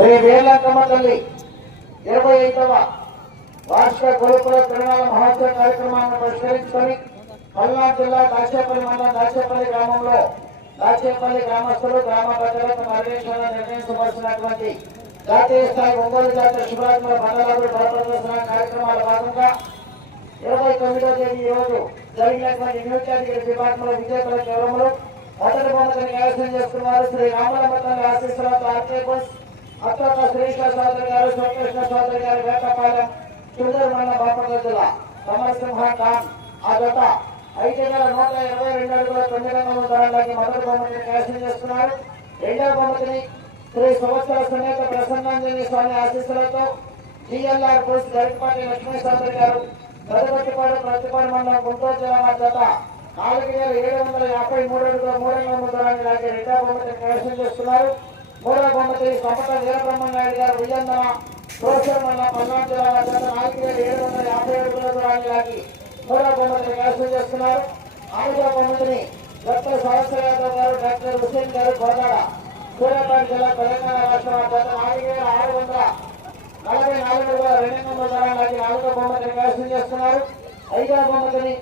శ్రీ వేలంకమ్మ తల్లి ఇరవై ఐదవ వార్షిక గురుకుల తిరుమల మహోత్సవ కార్యక్రమాన్ని పరిష్కరించుకొని పల్నాడు జిల్లా దాచేపల్లి మండలం దాచేపల్లి గ్రామంలో దాచేపల్లి గ్రామస్తులు గ్రామ ప్రజలకు మరణించాలని నిర్ణయించవలసినటువంటి జాతీయ స్థాయి ఒంగోలు జాతీయ శుభాత్మల మండలాభివృద్ధి బలప్రదర్శన కార్యక్రమాల భాగంగా ఇరవై తొమ్మిదో తేదీ ఈ రోజు జరిగినటువంటి న్యూ కేటగిరీ విభాగంలో విజేతల కేవలంలో మొదటి బొమ్మను న్యాసం చేస్తున్నారు శ్రీ రామలమ్మ తల్లి ఆశీస్సులతో ఆర్కే బస్ అత్తంత శ్రీకృష్ణ సోదరి గారు శ్రీకృష్ణ సోదరి గారు వేటపాలెం సుందరమైన మండలం బాపట్ల జిల్లా. సమరసింహ ఖాన్ ఆ జత ఐదు వేల నూట ఇరవై రెండు అడుగుల తొమ్మిది వందల ధరలకి మొదటి బహుమతిని న్యాసం చేస్తున్నారు. రెండవ బహుమతిని శ్రీ సంవత్సర సమేత ప్రసన్నాంజలి స్వామి ఆశీస్సులతో జిఎల్ఆర్ పోస్ట్ గరికపాటి లక్ష్మీ సోదరి గారు ప్రతిపట్టిపాడు ప్రతిపాడు మండలం గుంటూరు జిల్లా జత నాలుగు వేల ఏడు వందల యాభై మూడు అడుగుల మూడు వందల దూరాన్ని రెండవ బహుమతిని ప్రవేశం చేస్తున్నారు. మూడవ బొమ్మతి సమత వీరబ్రహ్మనాయుడు గారు ఉయ్యందన సోషల్ మండలం పల్నాడు జిల్లా వారి జత ఏడు వందల యాభై ఏడు కిలోమీటర్లకి లాగి మూడవ బొమ్మని ప్రవేశం చేస్తున్నారు. నాలుగవ బొమ్మతిని డాక్టర్ సహస్ర యాదవ్ గారు డాక్టర్ హుసేన్ గారు కోదాడ సూర్యాపేట జిల్లా తెలంగాణ రాష్ట్రం వారి నాలుగు వేల ఆరు వందల నలభై నాలుగు వేల రెండు వందల దూరానికి నాలుగో బొమ్మతిని ప్రవేశం చేస్తున్నారు. ఐదవ బొమ్మతిని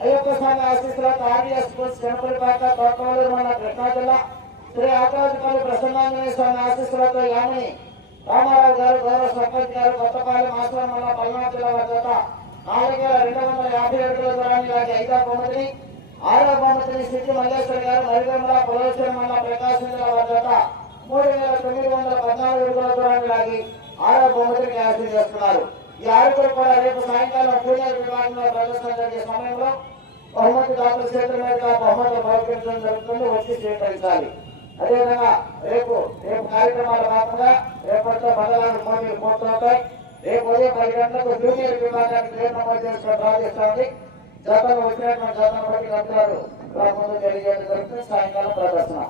అయ్యప్ప స్వామి ఆశీస్సులతో ఆర్డీఎస్ స్కూల్స్ కనపడిపాక తోటవలూరు మన కృష్ణా జిల్లా శ్రీ ఆకాశపల్లి ప్రసన్నాంజనేయ స్వామి ఆశీస్సులతో యామిని రామారావు గారు గౌరవ సర్పంచ్ గారు కొత్తపాలెం ఆశ్రమం వల్ల పల్నాడు జిల్లా వారి జత నాలుగు వేల రెండు వందల యాభై ఏడు దూరాన్ని లాగి ఐదో బొమ్మతిని ఆరో బహుమతిని సిద్ధి మల్లేశ్వర్ గారు మరిగొండ పొలేశ్వరం వల్ల ప్రకాశం జిల్లా వారి జత మూడు వేల తొమ్మిది వందల పద్నాలుగు ఏడుగుల దూరాన్ని లాగి ఆరో బహుమతిని న్యాసం చేస్తున్నారు ఈ ఆరుగురు కూడా రేపు సాయంకాలం జూనియర్ విభాగంలో ప్రదర్శన జరిగే సమయంలో బహుమతి దాఖలు చేతుల మీద బహుమతులు ప్రకటించడం జరుగుతుంది వచ్చి స్వీకరించాలి. అదేవిధంగా రేపు రేపు కార్యక్రమాల భాగంగా రేపటితో మండలాలు పోటీలు పూర్తవుతాయి రేపు ఉదయం పది గంటలకు జూనియర్ విభాగానికి పేరు నమోదు చేసుకుని ప్రార్థిస్తుంది జతలు వచ్చినటువంటి జతను బట్టి లబ్ధాలు ముందు తెలియజేయడం జరుగుతుంది సాయంకాలం ప్రదర్శన.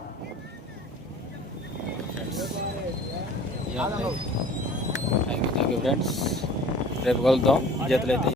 Thank you thank you friends రేపు కలుద్దాం. జతలైతే